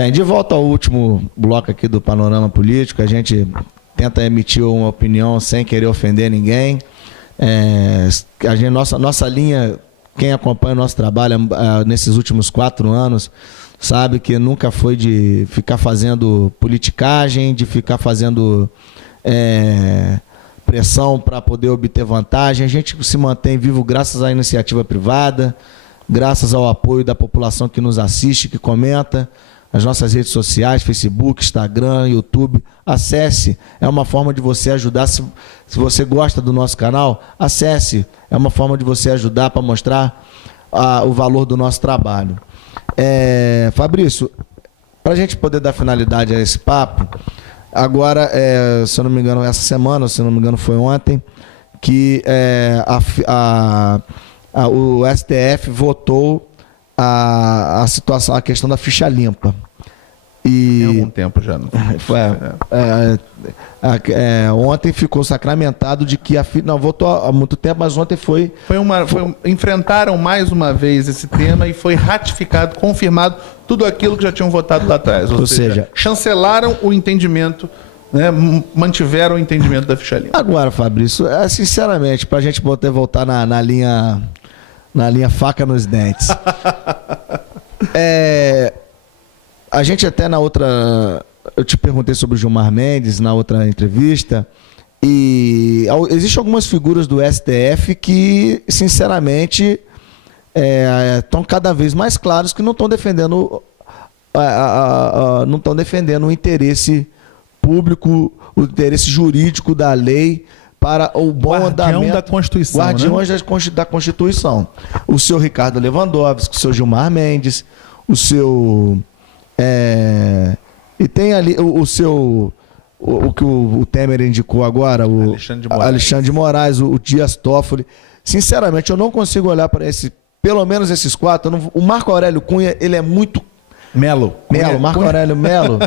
Bem, de volta ao último bloco aqui do Panorama Político, a gente tenta emitir uma opinião sem querer ofender ninguém. Nossa linha, quem acompanha o nosso trabalho nesses últimos 4 anos, sabe que nunca foi de ficar fazendo politicagem, de ficar fazendo pressão para poder obter vantagem. A gente se mantém vivo graças à iniciativa privada, graças ao apoio da população que nos assiste, que comenta, as nossas redes sociais, Facebook, Instagram, YouTube. Acesse, é uma forma de você ajudar. Se você gosta do nosso canal, acesse, é uma forma de você ajudar para mostrar o valor do nosso trabalho. Fabrício, para a gente poder dar finalidade a esse papo, agora, se eu não me engano, essa semana, se eu não me engano, foi ontem, que o STF votou a situação, a questão da ficha limpa. Tem algum tempo já. Ontem ficou sacramentado de que não votou há muito tempo, mas ontem enfrentaram mais uma vez esse tema e foi ratificado, confirmado tudo aquilo que já tinham votado lá atrás. Ou seja, chancelaram o entendimento, né, mantiveram o entendimento da ficha limpa. Agora, Fabrício, sinceramente, para a gente poder voltar na linha faca nos dentes. A gente até na outra... Eu te perguntei sobre o Gilmar Mendes na outra entrevista, e existem algumas figuras do STF que, sinceramente, estão cada vez mais claros que não estão defendendo o interesse público, o interesse jurídico da lei para o bom andamento da Constituição, guardiões, né? da Constituição. O seu Ricardo Lewandowski, o seu Gilmar Mendes, o seu... e tem ali o que o Temer indicou agora, o Alexandre de Moraes, o Dias Toffoli. Sinceramente, eu não consigo olhar para pelo menos esses 4. O Marco Aurélio Cunha, ele é muito... Marco Aurélio Melo,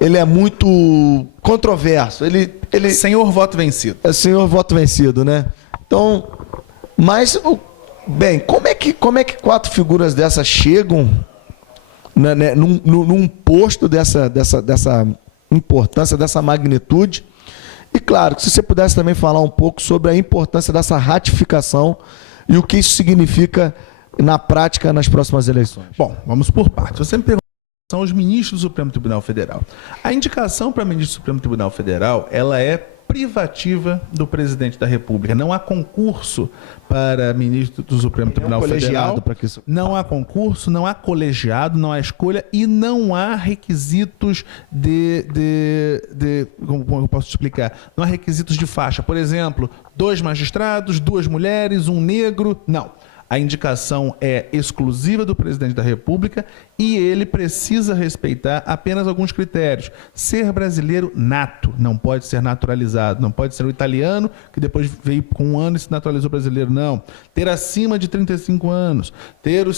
ele é muito controverso. Ele senhor voto vencido. Senhor voto vencido, né? Então, bem, como é que 4 figuras dessas chegam num posto dessa importância, dessa magnitude? E claro, se você pudesse também falar um pouco sobre a importância dessa ratificação e o que isso significa na prática nas próximas eleições. Bom, vamos por partes. Você me perguntou são os ministros do Supremo Tribunal Federal. A indicação para ministro do Supremo Tribunal Federal, ela é privativa do presidente da República. Não há concurso para ministro do Supremo Tribunal Federal. Não há concurso, não há colegiado, não há escolha e não há requisitos como eu posso te explicar? Não há requisitos de faixa. Por exemplo, 2 magistrados, 2 mulheres, 1 negro. Não. A indicação é exclusiva do presidente da República e ele precisa respeitar apenas alguns critérios. Ser brasileiro nato, não pode ser naturalizado, não pode ser um italiano que depois veio com 1 ano e se naturalizou brasileiro, não. Ter acima de 35 anos, ter o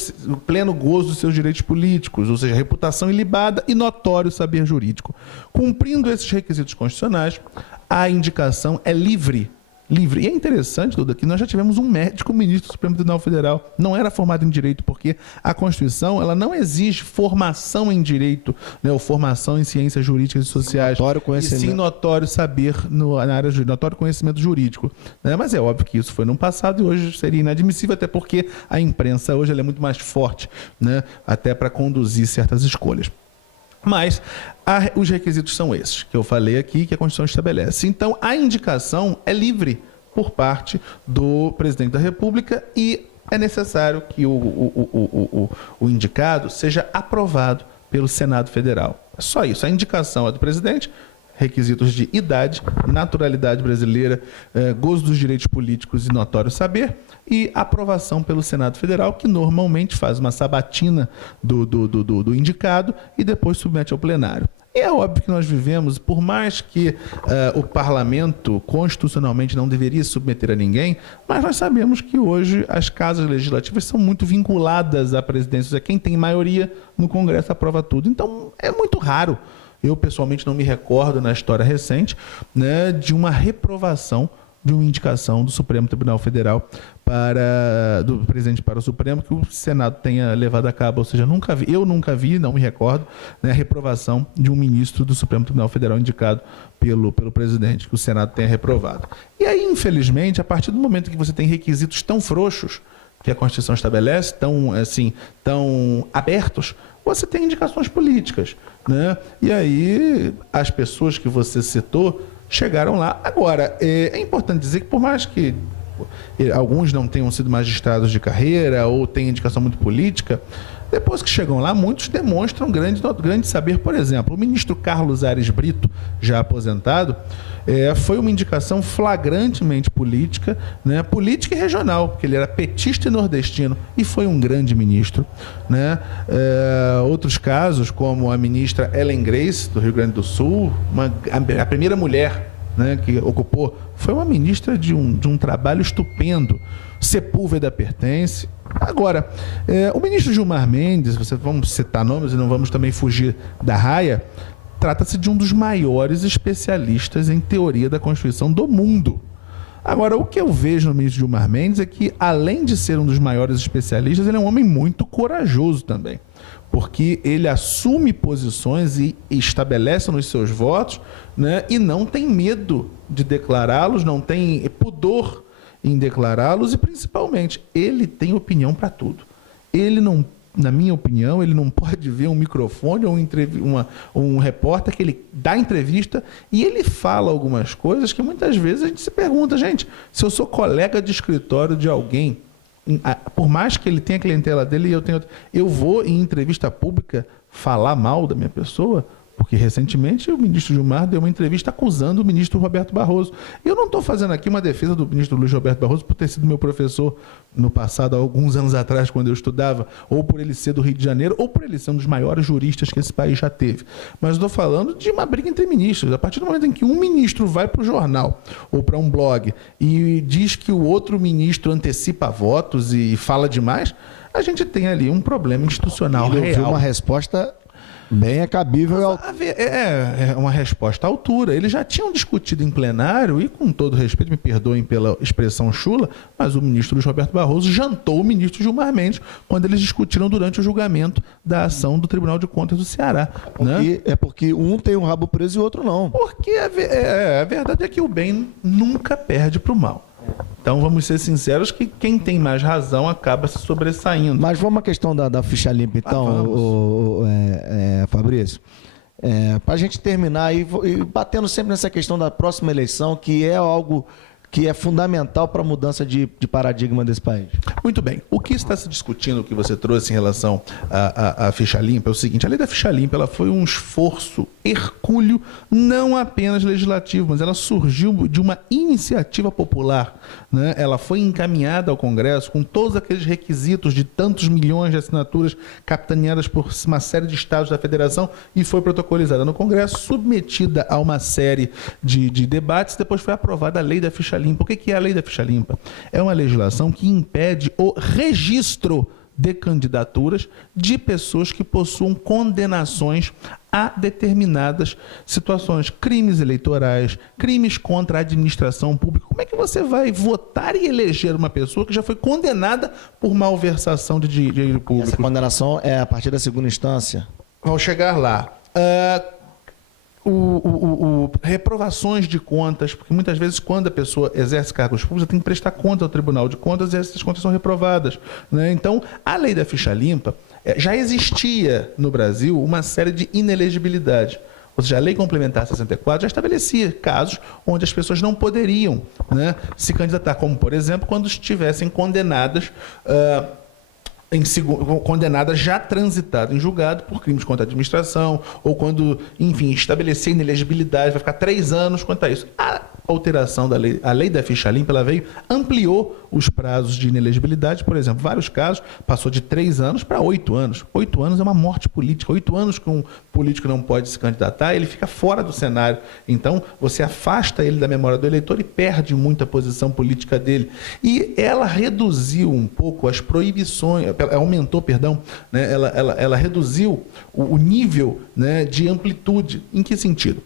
pleno gozo dos seus direitos políticos, ou seja, reputação ilibada e notório saber jurídico. Cumprindo esses requisitos constitucionais, a indicação é livre. E é interessante, Duda, que nós já tivemos um médico ministro do Supremo Tribunal Federal. Não era formado em Direito, porque a Constituição ela não exige formação em Direito, né, ou formação em Ciências Jurídicas e Sociais. Notório conhecimento. E sim notório saber na área jurídica, notório conhecimento jurídico. Né? Mas é óbvio que isso foi no passado e hoje seria inadmissível, até porque a imprensa hoje ela é muito mais forte, né, até para conduzir certas escolhas. Mas os requisitos são esses, que eu falei aqui, que a Constituição estabelece. Então, a indicação é livre por parte do presidente da República e é necessário que o indicado seja aprovado pelo Senado Federal. É só isso. A indicação é do presidente, requisitos de idade, naturalidade brasileira, gozo dos direitos políticos e notório saber, e aprovação pelo Senado Federal, que normalmente faz uma sabatina do indicado e depois submete ao plenário. E é óbvio que nós vivemos, por mais que o parlamento constitucionalmente não deveria submeter a ninguém, mas nós sabemos que hoje as casas legislativas são muito vinculadas à presidência, ou seja, quem tem maioria no Congresso aprova tudo. Então é muito raro. Eu, pessoalmente, não me recordo na história recente, né, de uma reprovação de uma indicação do Supremo Tribunal Federal do presidente para o Supremo, que o Senado tenha levado a cabo. Ou seja, eu nunca vi, não me recordo, né, a reprovação de um ministro do Supremo Tribunal Federal indicado pelo presidente, que o Senado tenha reprovado. E aí, infelizmente, a partir do momento que você tem requisitos tão frouxos que a Constituição estabelece, tão abertos, você tem indicações políticas, né? E aí as pessoas que você citou chegaram lá. Agora, é importante dizer que por mais que alguns não tenham sido magistrados de carreira ou tenham indicação muito política, depois que chegam lá, muitos demonstram grande saber. Por exemplo, o ministro Carlos Aires Brito, já aposentado, foi uma indicação flagrantemente política, né, política e regional, porque ele era petista e nordestino e foi um grande ministro, né? Outros casos, como a ministra Ellen Grace, do Rio Grande do Sul, a primeira mulher, né, que ocupou, foi uma ministra de um trabalho estupendo. Sepúlveda pertence. Agora, o ministro Gilmar Mendes, vamos citar nomes e não vamos também fugir da raia, trata-se de um dos maiores especialistas em teoria da Constituição do mundo. Agora, o que eu vejo no ministro Gilmar Mendes é que, além de ser um dos maiores especialistas, ele é um homem muito corajoso também, porque ele assume posições e estabelece nos seus votos, né, e não tem medo de declará-los, não tem pudor em declará-los e, principalmente, ele tem opinião para tudo. Ele não, na minha opinião, ele não pode ver um microfone ou um repórter que ele dá entrevista e ele fala algumas coisas que muitas vezes a gente se pergunta, gente, se eu sou colega de escritório de alguém, por mais que ele tenha a clientela dele e eu vou em entrevista pública falar mal da minha pessoa? Porque recentemente o ministro Gilmar deu uma entrevista acusando o ministro Roberto Barroso. E eu não estou fazendo aqui uma defesa do ministro Luiz Roberto Barroso por ter sido meu professor no passado, há alguns anos atrás, quando eu estudava, ou por ele ser do Rio de Janeiro, ou por ele ser um dos maiores juristas que esse país já teve. Mas estou falando de uma briga entre ministros. A partir do momento em que um ministro vai para o jornal ou para um blog e diz que o outro ministro antecipa votos e fala demais, a gente tem ali um problema institucional real. Eu vi uma resposta bem cabível. É uma resposta à altura. Eles já tinham discutido em plenário, e com todo respeito, me perdoem pela expressão chula, mas o ministro Luiz Roberto Barroso jantou o ministro Gilmar Mendes quando eles discutiram durante o julgamento da ação do Tribunal de Contas do Ceará. É porque um tem um rabo preso e o outro não. Porque a verdade é que o bem nunca perde para o mal. Então vamos ser sinceros que quem tem mais razão acaba se sobressaindo. Mas vamos à questão da ficha limpa, então, Fabrício. Para a gente terminar e batendo sempre nessa questão da próxima eleição, que é algo que é fundamental para a mudança de paradigma desse país. Muito bem. O que está se discutindo, o que você trouxe em relação à ficha limpa, é o seguinte: a lei da ficha limpa ela foi um esforço hercúleo, não apenas legislativo, mas ela surgiu de uma iniciativa popular, né? Ela foi encaminhada ao Congresso com todos aqueles requisitos de tantos milhões de assinaturas capitaneadas por uma série de estados da federação e foi protocolizada no Congresso, submetida a uma série de debates, depois foi aprovada a lei da ficha limpa. O que é a lei da ficha limpa? É uma legislação que impede o registro de candidaturas de pessoas que possuam condenações a determinadas situações, crimes eleitorais, crimes contra a administração pública. Como é que você vai votar e eleger uma pessoa que já foi condenada por malversação de dinheiro público? Essa condenação é a partir da segunda instância? Vou chegar lá. Reprovações de contas, porque muitas vezes quando a pessoa exerce cargos públicos, ela tem que prestar conta ao Tribunal de Contas e essas contas são reprovadas, né? Então, a lei da ficha limpa, já existia no Brasil uma série de inelegibilidades. Ou seja, a Lei Complementar 64 já estabelecia casos onde as pessoas não poderiam, né, se candidatar, como, por exemplo, quando estivessem condenadas condenada já transitada em julgado por crimes contra a administração, ou quando, enfim, estabelecer inelegibilidade, vai ficar 3 anos quanto a isso. A alteração da lei, a lei da ficha limpa, ela ampliou os prazos de inelegibilidade. Por exemplo, vários casos, passou de 3 anos para 8 anos. 8 anos é uma morte política. 8 anos que um político não pode se candidatar, ele fica fora do cenário. Então, você afasta ele da memória do eleitor e perde muita posição política dele. E ela reduziu um pouco as proibições, aumentou, perdão, né? Ela reduziu o nível, né, de amplitude. Em que sentido?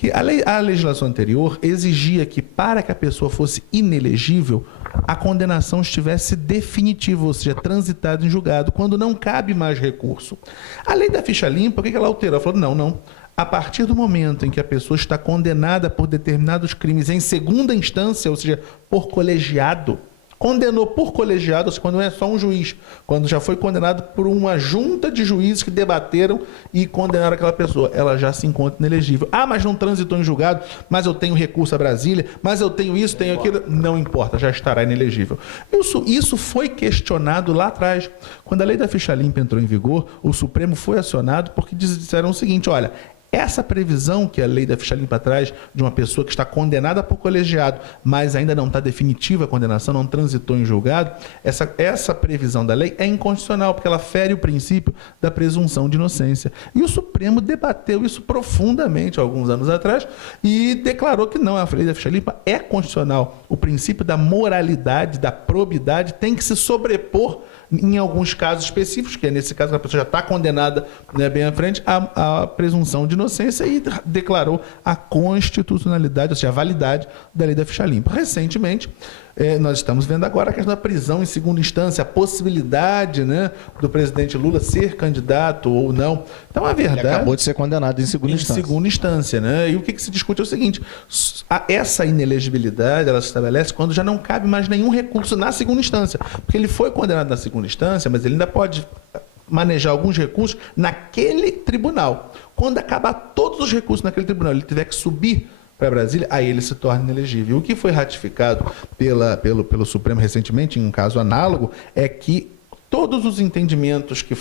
Que a legislação anterior exigia que, para que a pessoa fosse inelegível, a condenação estivesse definitiva, ou seja, transitada em julgado, quando não cabe mais recurso. A lei da ficha limpa, o que ela alterou? Ela falou, não. A partir do momento em que a pessoa está condenada por determinados crimes em segunda instância, ou seja, por colegiado, condenou por colegiado, ou seja, quando não é só um juiz, quando já foi condenado por uma junta de juízes que debateram e condenaram aquela pessoa, ela já se encontra inelegível. Ah, mas não transitou em julgado, mas eu tenho recurso a Brasília, mas eu tenho isso, tenho aquilo. Não importa, já estará inelegível. Isso foi questionado lá atrás. Quando a lei da ficha limpa entrou em vigor, o Supremo foi acionado porque disseram o seguinte, olha, essa previsão que a lei da ficha limpa traz de uma pessoa que está condenada por colegiado, mas ainda não está definitiva a condenação, não transitou em julgado, essa previsão da lei é inconstitucional, porque ela fere o princípio da presunção de inocência. E o Supremo debateu isso profundamente alguns anos atrás e declarou que não, a lei da ficha limpa é constitucional. O princípio da moralidade, da probidade tem que se sobrepor em alguns casos específicos, que é nesse caso a pessoa já está condenada, né, bem à frente, a presunção de inocência e declarou a constitucionalidade, ou seja, a validade da lei da ficha limpa. Recentemente, nós estamos vendo agora a questão da prisão em segunda instância, a possibilidade, né, do presidente Lula ser candidato ou não. Então, a verdade... Ele acabou de ser condenado em segunda instância. Em segunda instância, né? E o que se discute é o seguinte, essa inelegibilidade, ela se estabelece quando já não cabe mais nenhum recurso na segunda instância, porque ele foi condenado na segunda instância, mas ele ainda pode manejar alguns recursos naquele tribunal. Quando acabar todos os recursos naquele tribunal, ele tiver que subir para Brasília, aí ele se torna inelegível. O que foi ratificado pelo Supremo recentemente, em um caso análogo, é que todos os entendimentos que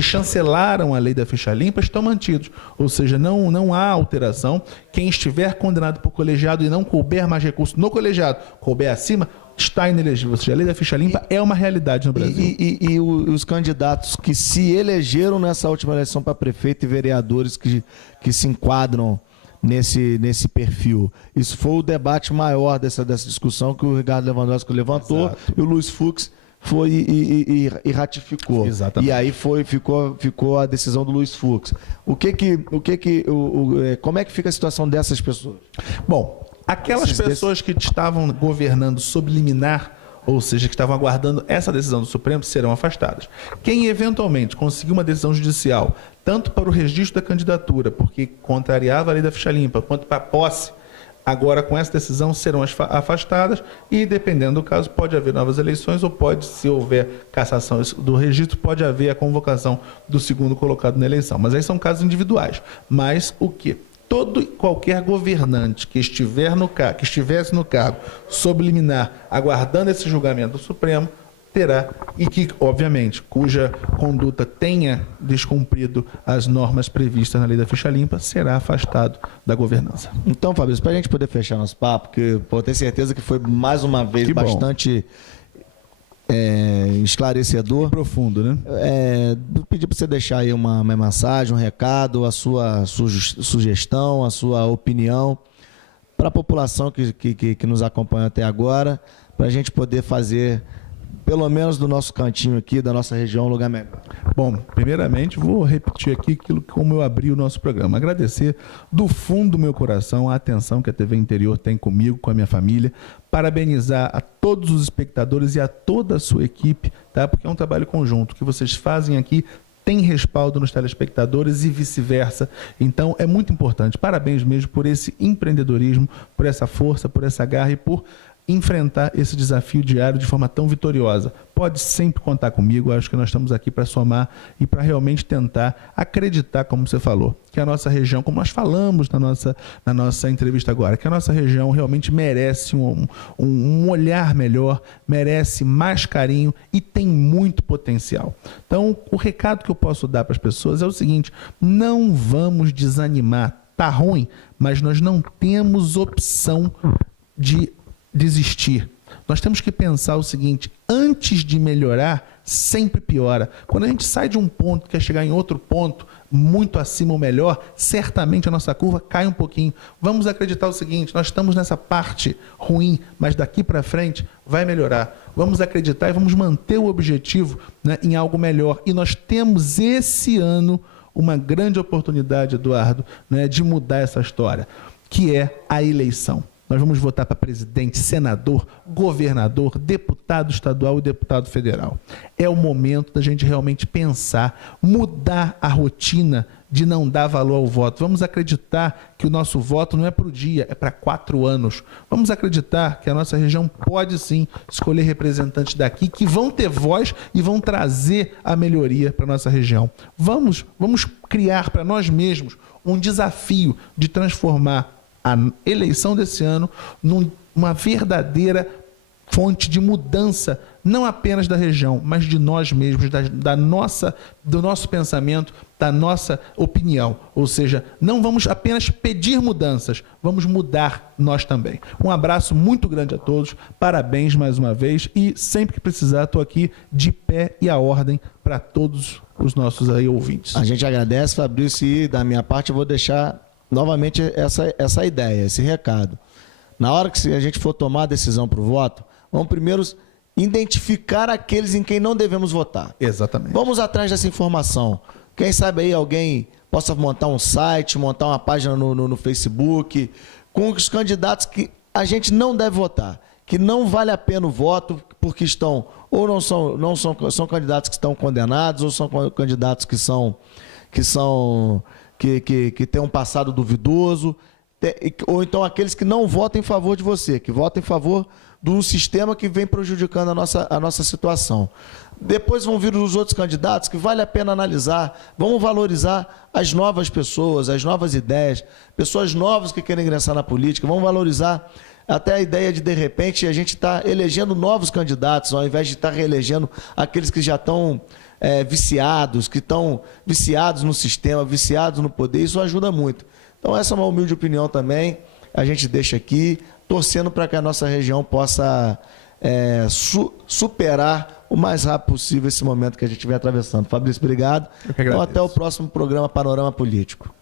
chancelaram a lei da ficha limpa estão mantidos. Ou seja, não há alteração. Quem estiver condenado por colegiado e não couber mais recurso no colegiado, couber acima, está inelegível. Ou seja, a lei da ficha limpa é uma realidade no Brasil. E os candidatos que se elegeram nessa última eleição para prefeito e vereadores que se enquadram nesse perfil. Isso foi o debate maior dessa discussão que o Ricardo Lewandowski levantou. Exato. E o Luiz Fux foi e ratificou. Exatamente. E aí ficou a decisão do Luiz Fux. Como é que fica a situação dessas pessoas? Bom, aquelas pessoas que estavam governando sob liminar, ou seja, que estavam aguardando essa decisão do Supremo, serão afastadas. Quem eventualmente conseguiu uma decisão judicial, tanto para o registro da candidatura, porque contrariava a lei da ficha limpa, quanto para a posse, agora com essa decisão serão afastadas e, dependendo do caso, pode haver novas eleições ou pode, se houver cassação do registro, pode haver a convocação do segundo colocado na eleição. Mas aí são casos individuais. Mas o quê? Qualquer governante que estivesse no cargo sob liminar, aguardando esse julgamento do Supremo, terá, e que, obviamente, cuja conduta tenha descumprido as normas previstas na lei da ficha limpa, será afastado da governança. Então, Fabrício, para a gente poder fechar nosso papo, porque eu tenho certeza que foi mais uma vez bastante esclarecedor. Profundo, né? Pedir para você deixar aí uma mensagem, um recado, a sua sugestão, a sua opinião para a população que nos acompanha até agora, para a gente poder fazer, pelo menos do nosso cantinho aqui, da nossa região, um lugar melhor. Bom, primeiramente vou repetir aqui como eu abri o nosso programa. Agradecer do fundo do meu coração a atenção que a TV Interior tem comigo, com a minha família. Parabenizar a todos os espectadores e a toda a sua equipe, tá? Porque é um trabalho conjunto. O que vocês fazem aqui tem respaldo nos telespectadores e vice-versa. Então, é muito importante. Parabéns mesmo por esse empreendedorismo, por essa força, por essa garra e por enfrentar esse desafio diário de forma tão vitoriosa. Pode sempre contar comigo, acho que nós estamos aqui para somar e para realmente tentar acreditar, como você falou, que a nossa região, como nós falamos na nossa entrevista agora, que a nossa região realmente merece um olhar melhor, merece mais carinho e tem muito potencial. Então, o recado que eu posso dar para as pessoas é o seguinte: não vamos desanimar. Tá ruim, mas nós não temos opção de desistir. Nós temos que pensar o seguinte: antes de melhorar, sempre piora. Quando a gente sai de um ponto e quer chegar em outro ponto, muito acima ou melhor, certamente a nossa curva cai um pouquinho. Vamos acreditar o seguinte: nós estamos nessa parte ruim, mas daqui para frente vai melhorar. Vamos acreditar e vamos manter o objetivo, né, em algo melhor. E nós temos esse ano uma grande oportunidade, Eduardo, né, de mudar essa história, que é a eleição. Nós vamos votar para presidente, senador, governador, deputado estadual e deputado federal. É o momento da gente realmente pensar, mudar a rotina de não dar valor ao voto. Vamos acreditar que o nosso voto não é para o dia, é para 4 anos. Vamos acreditar que a nossa região pode sim escolher representantes daqui que vão ter voz e vão trazer a melhoria para a nossa região. Vamos criar para nós mesmos um desafio de transformar a eleição desse ano numa verdadeira fonte de mudança, não apenas da região, mas de nós mesmos, do nosso pensamento, da nossa opinião. Ou seja, não vamos apenas pedir mudanças, vamos mudar nós também. Um abraço muito grande a todos, parabéns mais uma vez e sempre que precisar estou aqui de pé e a ordem para todos os nossos aí ouvintes. A gente agradece, Fabrício, e da minha parte eu vou deixar novamente essa ideia, esse recado. Na hora que a gente for tomar a decisão para o voto, vamos primeiro identificar aqueles em quem não devemos votar. Exatamente. Vamos atrás dessa informação. Quem sabe aí alguém possa montar um site, montar uma página no Facebook, com os candidatos que a gente não deve votar, que não vale a pena o voto, porque estão, ou são candidatos que estão condenados, ou são candidatos que têm um passado duvidoso, ou então aqueles que não votam em favor de você, que votam em favor de um sistema que vem prejudicando a nossa situação. Depois vão vir os outros candidatos que vale a pena analisar, vamos valorizar as novas pessoas, as novas ideias, pessoas novas que querem ingressar na política, vamos valorizar até a ideia de repente, a gente está elegendo novos candidatos, ao invés de estar reelegendo aqueles que já estão viciados, que estão viciados no sistema, viciados no poder, isso ajuda muito. Então essa é uma humilde opinião também, a gente deixa aqui, torcendo para que a nossa região possa superar o mais rápido possível esse momento que a gente vem atravessando. Fabrício, obrigado. Então até o próximo programa Panorama Político.